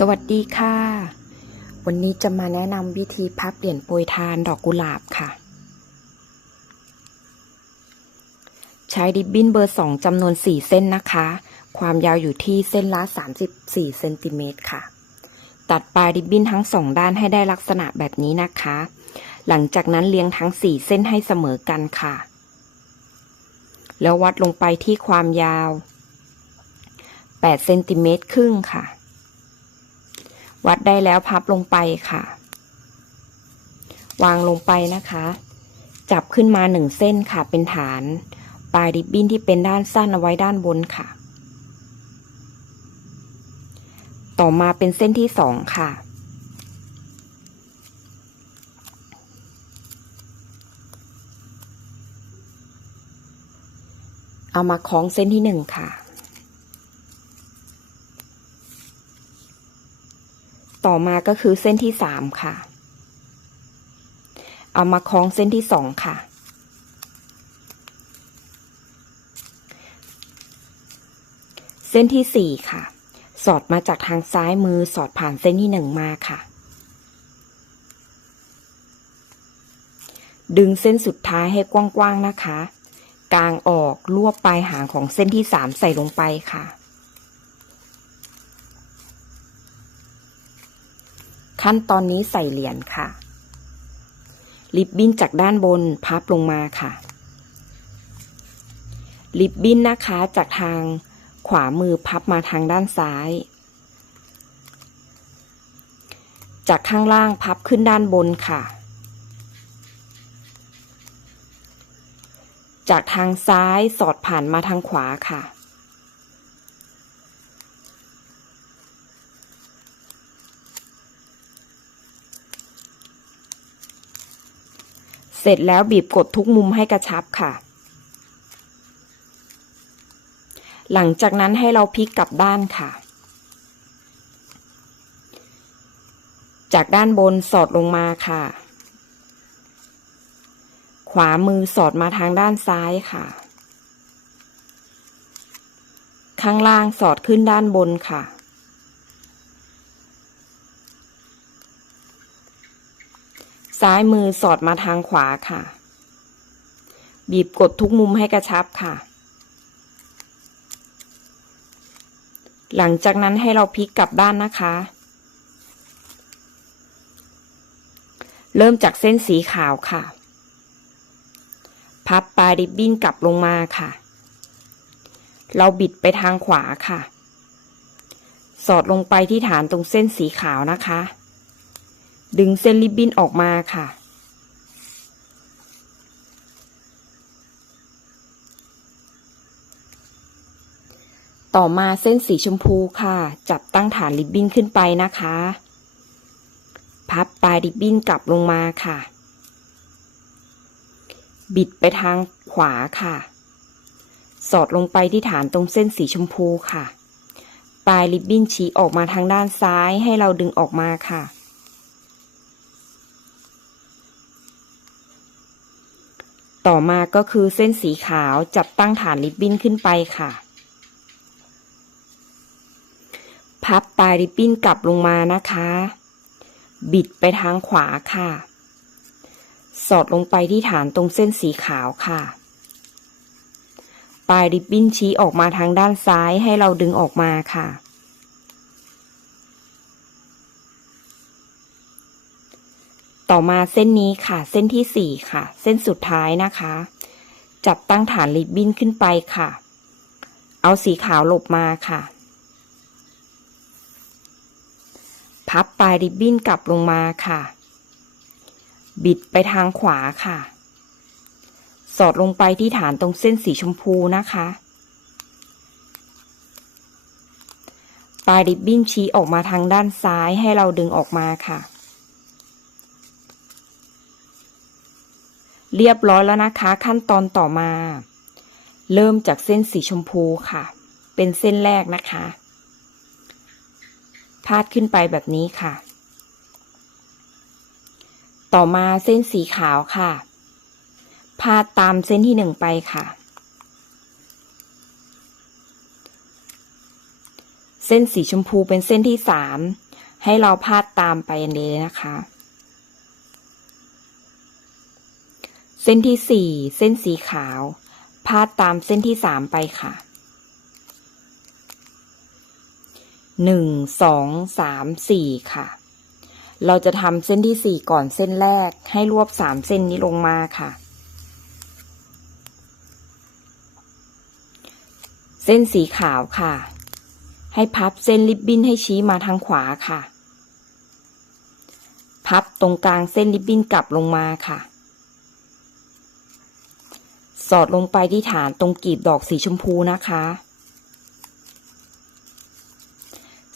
สวัสดีค่ะ วันนี้จะมาแนะนำวิธีพับเหรียญโปรยทานดอกกุหลาบค่ะ ใช้ริบบิ้นเบอร์2จำนวน4เส้นนะคะ ความยาวอยู่ที่เส้นละ34เซนติเมตรค่ะ ตัดปลายริบบิ้นทั้งสองด้านให้ได้ลักษณะแบบนี้นะคะ หลังจากนั้นเรียงทั้ง4เส้นให้เสมอกันค่ะ แล้ววัดลงไปที่ความยาว8เซนติเมตรครึ่งค่ะ วัดได้แล้วพับลงไปค่ะ วางลงไปนะคะ จับขึ้นมาหนึ่งเส้นค่ะเป็นฐาน ปลายริบบิ้นที่เป็นด้านสั้นเอาไว้ด้านบนค่ะ ต่อมาเป็นเส้นที่สองค่ะ เอามาคล้องเส้นที่หนึ่งค่ะ ต่อมาก็คือเส้นที่สามค่ะ เอามาคล้องเส้นที่สองค่ะ เส้นที่สี่ค่ะ สอดมาจากทางซ้ายมือสอดผ่านเส้นที่หนึ่งมาค่ะ ดึงเส้นสุดท้ายให้กว้างๆนะคะกางออกลวบปลายหางของเส้นที่สามใส่ลงไปค่ะ ขั้นตอนนี้ใส่เหรียญค่ะ ริบบิ้นจากด้านบนพับลงมาค่ะ ริบบิ้นนะคะจากทางขวามือพับมาทางด้านซ้าย จากข้างล่างพับขึ้นด้านบนค่ะ จากทางซ้ายสอดผ่านมาทางขวาค่ะ เสร็จแล้วบีบกดทุกมุมให้กระชับค่ะ หลังจากนั้นให้เราพลิกกลับด้านค่ะ จากด้านบนสอดลงมาค่ะ ขวามือสอดมาทางด้านซ้ายค่ะ ข้างล่างสอดขึ้นด้านบนค่ะ ซ้ายมือสอดมาทางขวาค่ะ บีบกดทุกมุมให้กระชับค่ะ หลังจากนั้นให้เราพลิกกลับด้านนะคะ เริ่มจากเส้นสีขาวค่ะ พับปลายริบบิ้นกลับลงมาค่ะ เราบิดไปทางขวาค่ะ สอดลงไปที่ฐานตรงเส้นสีขาวนะคะ ดึงเส้นริบบิ้นออกมาค่ะ ต่อมาเส้นสีชมพูค่ะ จับตั้งฐานริบบิ้นขึ้นไปนะคะ พับปลายริบบิ้นกลับลงมาค่ะ บิดไปทางขวาค่ะ สอดลงไปที่ฐานตรงเส้นสีชมพูค่ะ ปลายริบบิ้นชี้ออกมาทางด้านซ้ายให้เราดึงออกมาค่ะ ต่อมาก็คือเส้นสีขาวจับตั้งฐานริบบิ้นขึ้นไปค่ะ พับปลายริบบิ้นกลับลงมานะคะ บิดไปทางขวาค่ะ สอดลงไปที่ฐานตรงเส้นสีขาวค่ะ ปลายริบบิ้นชี้ออกมาทางด้านซ้ายให้เราดึงออกมาค่ะ ต่อมาเส้นนี้ค่ะ เส้นที่สี่ค่ะ เส้นสุดท้ายนะคะ จับตั้งฐานริบบิ้นขึ้นไปค่ะ เอาสีขาวหลบมาค่ะ พับปลายริบบิ้นกลับลงมาค่ะ บิดไปทางขวาค่ะ สอดลงไปที่ฐานตรงเส้นสีชมพูนะคะ ปลายริบบิ้นชี้ออกมาทางด้านซ้ายให้เราดึงออกมาค่ะ เรียบร้อยแล้วนะคะ ขั้นตอนต่อมา เริ่มจากเส้นสีชมพูค่ะ เป็นเส้นแรกนะคะ พาดขึ้นไปแบบนี้ค่ะ ต่อมาเส้นสีขาวค่ะ พาดตามเส้นที่หนึ่งไปค่ะ เส้นสีชมพูเป็นเส้นที่สามให้เราพาดตามไปเลยนะคะ เส้นที่สี่เส้นสีขาว พาดตามเส้นที่สามไปค่ะหนึ่งสองสามสี่ค่ะ เราจะทำเส้นที่สี่ก่อนเส้นแรกให้รวบสามเส้นนี้ลงมาค่ะ เส้นสีขาวค่ะ ให้พับเส้นริบบิ้นให้ชี้มาทางขวาค่ะ พับตรงกลางเส้นริบบิ้นกลับลงมาค่ะ สอดลงไปที่ฐานตรงกีบดอกสีชมพูนะคะ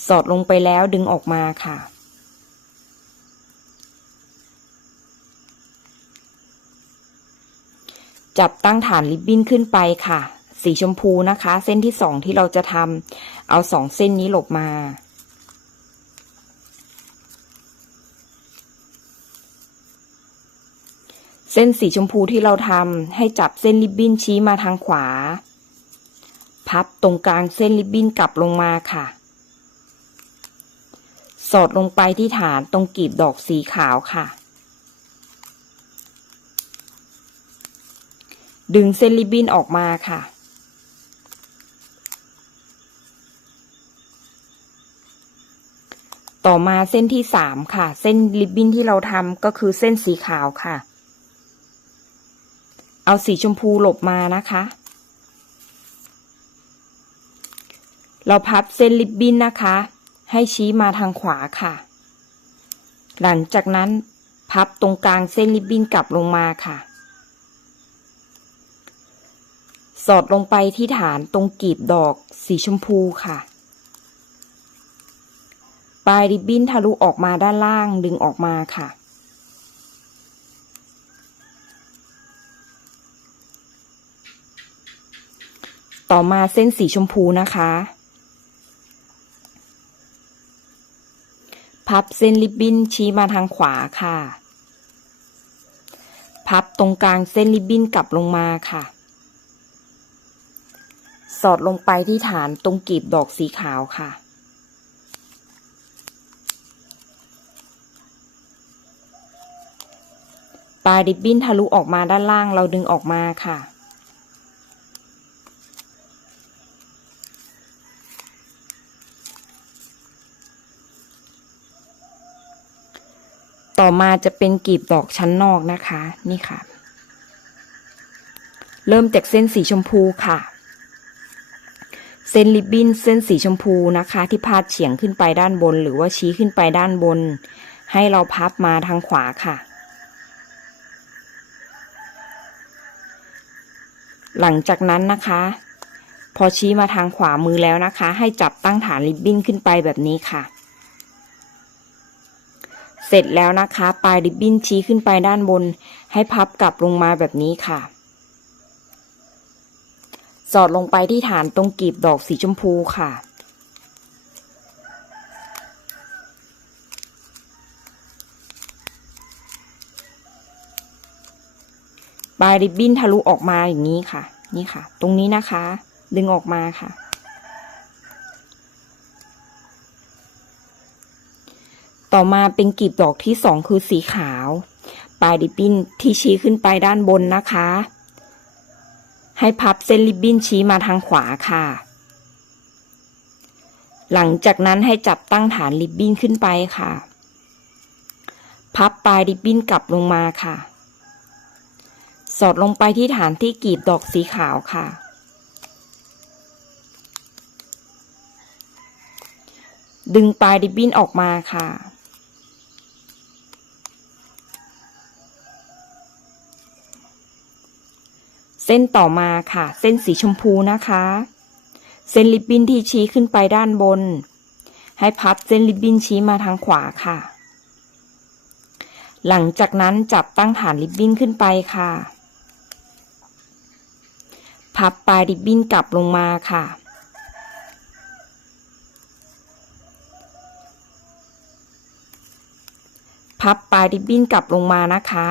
สอดลงไปแล้วดึงออกมาค่ะ จับตั้งฐานริบบิ้นขึ้นไปค่ะ สีชมพูนะคะ เส้นที่สองที่เราจะทำเอาสองเส้นนี้หลบมา ส้นสีชมพูที่เราทำให้จับเส้นริบบิ้นชี้มาทางขวา พับตรงกลางเส้นริบบิ้นกลับลงมาค่ะ สอดลงไปที่ฐานตรงกีบดอกสีขาวค่ะ ดึงเส้นริบบิ้นออกมาค่ะต่อมาเส้นที่สามค่ะ เส้นริบบิ้นที่เราทำก็คือเส้นสีขาวค่ะ เอาสีชมพูหลบมานะคะ เราพับเส้นริบบิ้นนะคะ ให้ชี้มาทางขวาค่ะ หลังจากนั้นพับตรงกลางเส้นริบบิ้นกลับลงมาค่ะ สอดลงไปที่ฐานตรงกีบดอกสีชมพูค่ะ ปลายริบบิ้นทะลุออกมาด้านล่างดึงออกมาค่ะ ต่อมาเส้นสีชมพูนะคะ พับเส้นริบบิ้นชี้มาทางขวาค่ะ พับตรงกลางเส้นริบบิ้นกลับลงมาค่ะ สอดลงไปที่ฐานตรงกีบดอกสีขาวค่ะปลายริบบิ้นทะลุออกมาด้านล่างเราดึงออกมาค่ะ ต่อมาจะเป็นกลีบดอกชั้นนอกนะคะ นี่ค่ะ เริ่มจากเส้นสีชมพูค่ะ เส้นริบบิ้นเส้นสีชมพูนะคะ ที่พาดเฉียงขึ้นไปด้านบน หรือว่าชี้ขึ้นไปด้านบน ให้เราพับมาทางขวาค่ะ หลังจากนั้นนะคะ พอชี้มาทางขวามือแล้วนะคะ ให้จับตั้งฐานริบบิ้นขึ้นไปแบบนี้ค่ะ เสร็จแล้วนะคะ ปลายริบบิ้นชี้ขึ้นไปด้านบน ให้พับกลับลงมาแบบนี้ค่ะ สอดลงไปที่ฐานตรงกลีบดอกสีชมพูค่ะ ปลายริบบิ้นทะลุออกมาอย่างนี้ค่ะ นี่ค่ะ ตรงนี้นะคะ ดึงออกมาค่ะ ต่อมาเป็นกลีบดอกที่สองคือสีขาว ปลายริบบิ้นที่ชี้ขึ้นไปด้านบนนะคะ ให้พับเส้นริบบิ้นชี้มาทางขวาค่ะ หลังจากนั้นให้จับตั้งฐานริบบิ้นขึ้นไปค่ะ พับปลายริบบิ้นกลับลงมาค่ะ สอดลงไปที่ฐานที่กลีบดอกสีขาวค่ะดึงปลายริบบิ้นออกมาค่ะ ส้นต่อมาค่ะ เส้นสีชมพูนะคะ เส้นริบบิ้นที่ชี้ขึ้นไปด้านบน ให้พับเส้นริบบิ้นชี้มาทางขวาค่ะ หลังจากนั้นจับตั้งฐานริบบิ้นขึ้นไปค่ะ พับปลายริบบิ้นกลับลงมาค่ะ พับปลายริบบิ้นกลับลงมานะคะ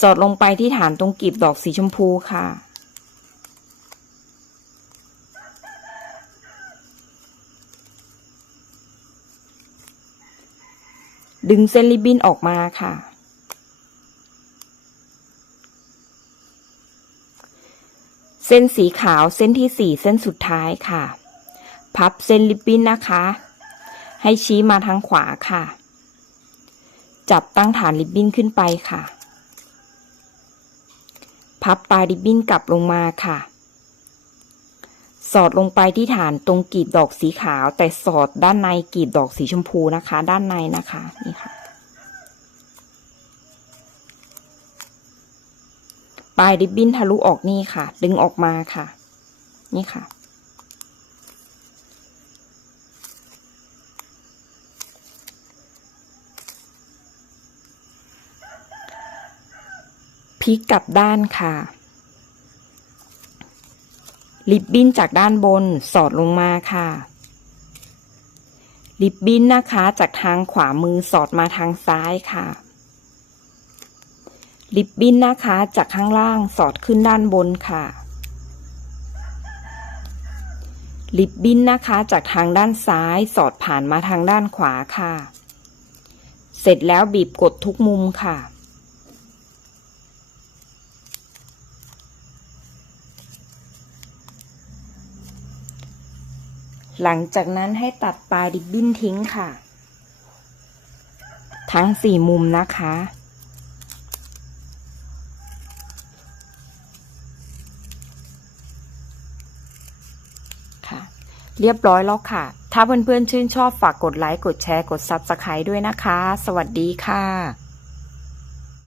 สอดลงไปที่ฐานตรงกลีบดอกสีชมพูค่ะ ดึงเส้นริบบิ้นออกมาค่ะ เส้นสีขาวเส้นที่สี่เส้นสุดท้ายค่ะ พับเส้นริบบิ้นนะคะ ให้ชี้มาทางขวาค่ะ จับตั้งฐานริบบิ้นขึ้นไปค่ะ พับปลายริบบิ้นกลับลงมาค่ะ สอดลงไปที่ฐานตรงกีบดอกสีขาว แต่สอดด้านในกีบดอกสีชมพูนะคะ ด้านในนะคะนี่ค่ะ ปลายริบบิ้นทะลุออกนี่ค่ะ ดึงออกมาค่ะ นี่ค่ะ ลิกกลับด้านค่ะริบบิ้นจากด้านบนสอดลงมาค่ะริบบิ้นนะคะจากทางขวามือสอดมาทางซ้ายค่ะริบบิ้นนะคะจากข้างล่างสอดขึ้นด้านบนค่ะริบบิ้นนะคะจากทางด้านซ้ายสอดผ่านมาทางด้านขวาค่ะ เสร็จแล้วบีบกดทุกมุมค่ะ หลังจากนั้นให้ตัดปลายริบบิ้นทิ้งค่ะ ทั้งสี่มุมนะคะ ค่ะ เรียบร้อยแล้วค่ะ ถ้าเพื่อนๆชื่นชอบฝากกดไลค์ กดแชร์ กด Subscribe ด้วยนะคะ สวัสดีค่ะ